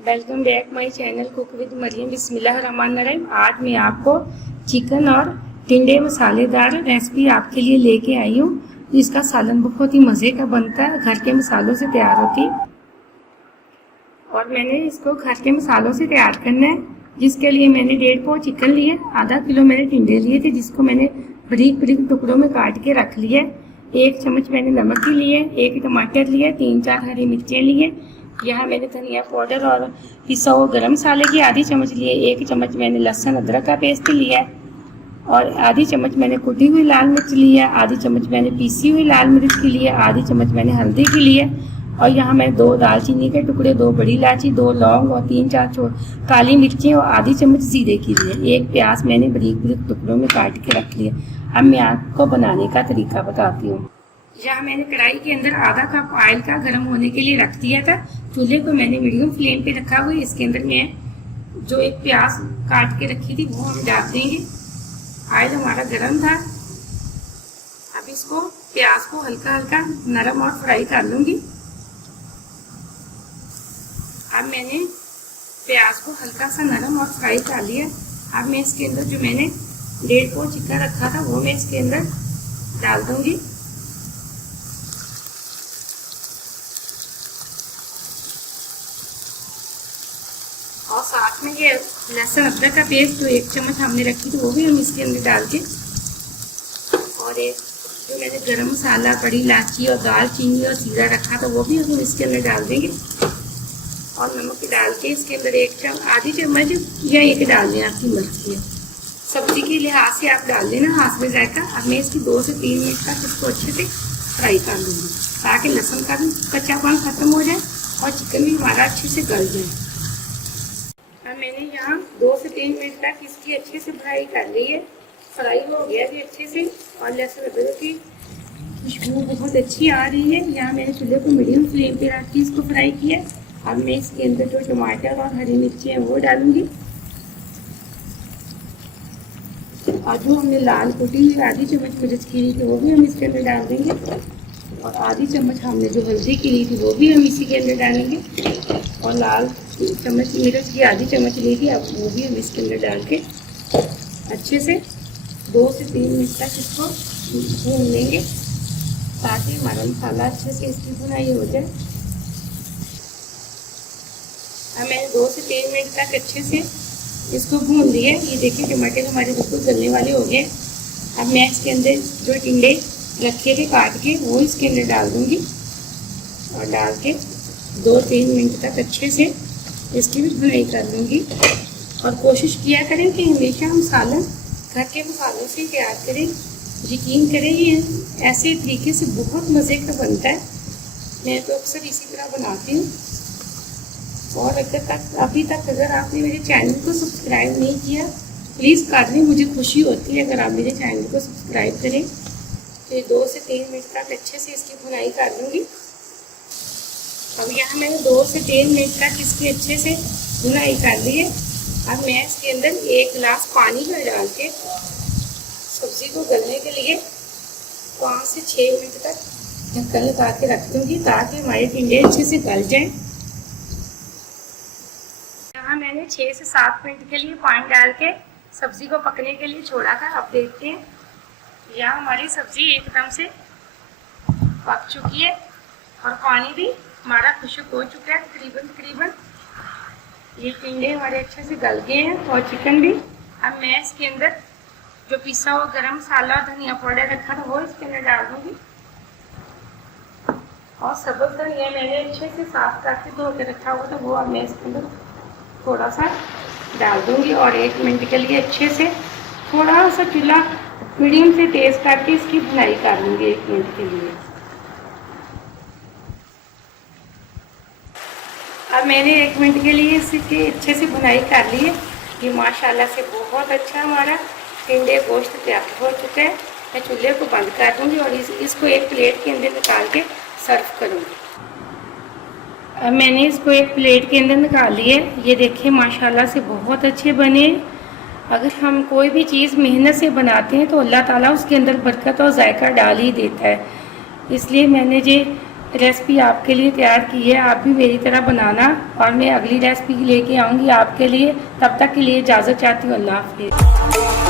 Welcome back my channel cook with Mariam. बिस्मिल्लाहिर्रहमानिर्रहीम। आज मैं आपको चिकन और टिंडे मसालेदार रेसिपी आपके लिए लेके आई हूँ। इसका सालन बहुत ही मज़े का बनता है, घर के मसालों से तैयार होती है और मैंने इसको घर के मसालों से तैयार करना है, जिसके लिए मैंने 1.5 पाव चिकन लिए, आधा किलो मैंने टिंडे लिए थे जिसको मैंने बारीक बारीक टुकड़ों में काट के रख लिया। 1 चम्मच मैंने नमक लिए, 1 टमाटर लिए, 3-4 हरी मिर्चें लिए। यहाँ मैंने धनिया पाउडर और पिसा हुआ गरम मसाले की आधी चम्मच लिए। 1 चम्मच मैंने लहसुन अदरक का पेस्ट लिया और आधी चम्मच मैंने कुटी हुई लाल मिर्च लिया, आधी चम्मच मैंने पीसी हुई लाल मिर्च की लिए, आधी चम्मच मैंने हल्दी की लिए। और यहाँ मैंने 2 दालचीनी के टुकड़े, 2 बड़ी इलायची, 2 लौंग और 3-4 काली मिर्चें और आधी चम्मच जीरे की लिए। 1 प्याज मैंने बारीक बारीक टुकड़ों में काट के रख लिया। अब मैं आपको बनाने का तरीका बताती हूँ। यहाँ मैंने कढ़ाई के अंदर आधा कप ऑयल का गर्म होने के लिए रख दिया था। चूल्हे को मैंने मीडियम फ्लेम पे रखा हुआ है। इसके अंदर मैं जो एक प्याज काट के रखी थी वो हम डाल देंगे। ऑयल हमारा गर्म था। अब इसको प्याज को हल्का हल्का नरम और फ्राई कर लूंगी। अब मैंने प्याज को हल्का सा नरम और फ्राई कर लिया। अब मैं इसके अंदर जो मैंने 1.5 पाव चिकन रखा था वो मैं इसके अंदर डाल दूंगी। और साथ में ये लहसुन अदरक का पेस्ट जो 1 चम्मच हमने रखी थी वो भी हम इसके अंदर डाल के, और एक जो मैंने गरम मसाला, बड़ी इलायची और दालचीनी और जीरा रखा था वो भी हम इसके अंदर डाल देंगे। और नमक डाल के इसके अंदर आधी चम्मच या 1 डाल दें, आपकी मर्जी है। सब्जी के लिहाज से आप डाल देना हाथ में जाएगा। अब मैं इसकी 2 से 3 मिनट तक इसको अच्छे से फ्राई कर लूँगी ताकि लहसुन का भी कच्चापन खत्म हो जाए और चिकन भी हमारा अच्छे से गल जाए। अब मैंने यहाँ 2 से 3 मिनट तक इसकी अच्छे से फ्राई कर ली है। फ्राई हो गया भी अच्छे से और लहसुन अदरक की खुशबू बहुत अच्छी आ रही है। यहाँ मैंने चूल्हे को मीडियम फ्लेम पे रख के इसको फ्राई किया। अब मैं इसके अंदर जो टमाटर और हरी मिर्ची हैं वो डालूंगी और जो हमने लाल कुटी हुई आधी चम्मच मिर्च की थी वो भी हम इसके अंदर डाल देंगे। और आधी चम्मच हमने जो हल्दी की ली थी वो भी हम इसी के अंदर डालेंगे। और लाल चम्मच मिर्च की आधी चम्मच ली थी, अब वो भी हम इसके अंदर डाल के अच्छे से 2 से 3 मिनट तक इसको भून लेंगे ताकि हमारा मसाला अच्छे से इसकी भुनाई हो जाए। अब मैंने 2 से 3 मिनट तक अच्छे से इसको भून लिया। ये देखिए टमाटर हमारे बिल्कुल गलने वाले हो गए। अब मैं इसके अंदर जो टिंडे रखे थे काट के वो इसके अंदर डाल दूंगी और डाल के 2-3 मिनट तक अच्छे से इसकी भी भुनाई कर लूँगी। और कोशिश किया करें कि हमेशा हम सालन घर के मसालों से तैयार करें। यकीन करें ये ऐसे तरीके से बहुत मज़े का बनता है। मैं तो अक्सर इसी तरह बनाती हूँ। और अभी तक अगर आपने मेरे चैनल को सब्सक्राइब नहीं किया प्लीज़ कर लें, मुझे खुशी होती है अगर आप मेरे चैनल को सब्सक्राइब करें। तो 2 से 3 मिनट तक अच्छे से इसकी भुनाई कर लूँगी। अब यहाँ मैंने 2 से 3 मिनट तक इसकी अच्छे से भुनाई कर ली है। अब मैं इसके अंदर 1 गिलास पानी का डाल के सब्ज़ी को गलने के लिए 5 से 6 मिनट तक ढक्कन लगा के रख दूँगी ताकि हमारे टिंडे अच्छे से गल जाएँ। यहाँ मैंने 6 से 7 मिनट के लिए पानी डाल के सब्ज़ी को पकने के लिए छोड़ा था। अब देखते हैं यहाँ हमारी सब्ज़ी एकदम से पक चुकी है और पानी भी हमारा खुश्क हो चुका है तकरीबन। ये टिंडे हमारे अच्छे से गल गए हैं और चिकन भी। अब मैं इसके अंदर जो पिसा हुआ गरम मसाला और धनिया पाउडर रखा था वो इसके अंदर डाल दूँगी। और सब्ज़ धनिया मैंने अच्छे से साफ करके धो के रखा हुआ था वो अब मैं इसके अंदर थोड़ा सा डाल दूँगी और 1 मिनट के लिए अच्छे से थोड़ा सा चूल्हा मीडियम से तेज़ करके इसकी भुनाई कर लूँगी 1 मिनट के लिए। अब मैंने 1 मिनट के लिए इसकी अच्छे से भुनाई कर ली है। ये माशाल्लाह से बहुत अच्छा हमारा टिंडे गोश्त तैयार हो चुका है। मैं चूल्हे को बंद कर दूँगी और इसको एक प्लेट के अंदर निकाल के सर्व करूँगी। अब मैंने इसको एक प्लेट के अंदर निकाल लिए। ये देखिए माशाल्लाह से बहुत अच्छे बने। अगर हम कोई भी चीज़ मेहनत से बनाते हैं तो अल्लाह ताला उसके अंदर बरकत और जायका डाल ही देता है। इसलिए मैंने ये रेसिपी आपके लिए तैयार की है। आप भी मेरी तरह बनाना और मैं अगली रेसिपी लेके आऊँगी आपके लिए। तब तक के लिए इजाज़त चाहती हूँ। अल्लाह हाफ़िज़।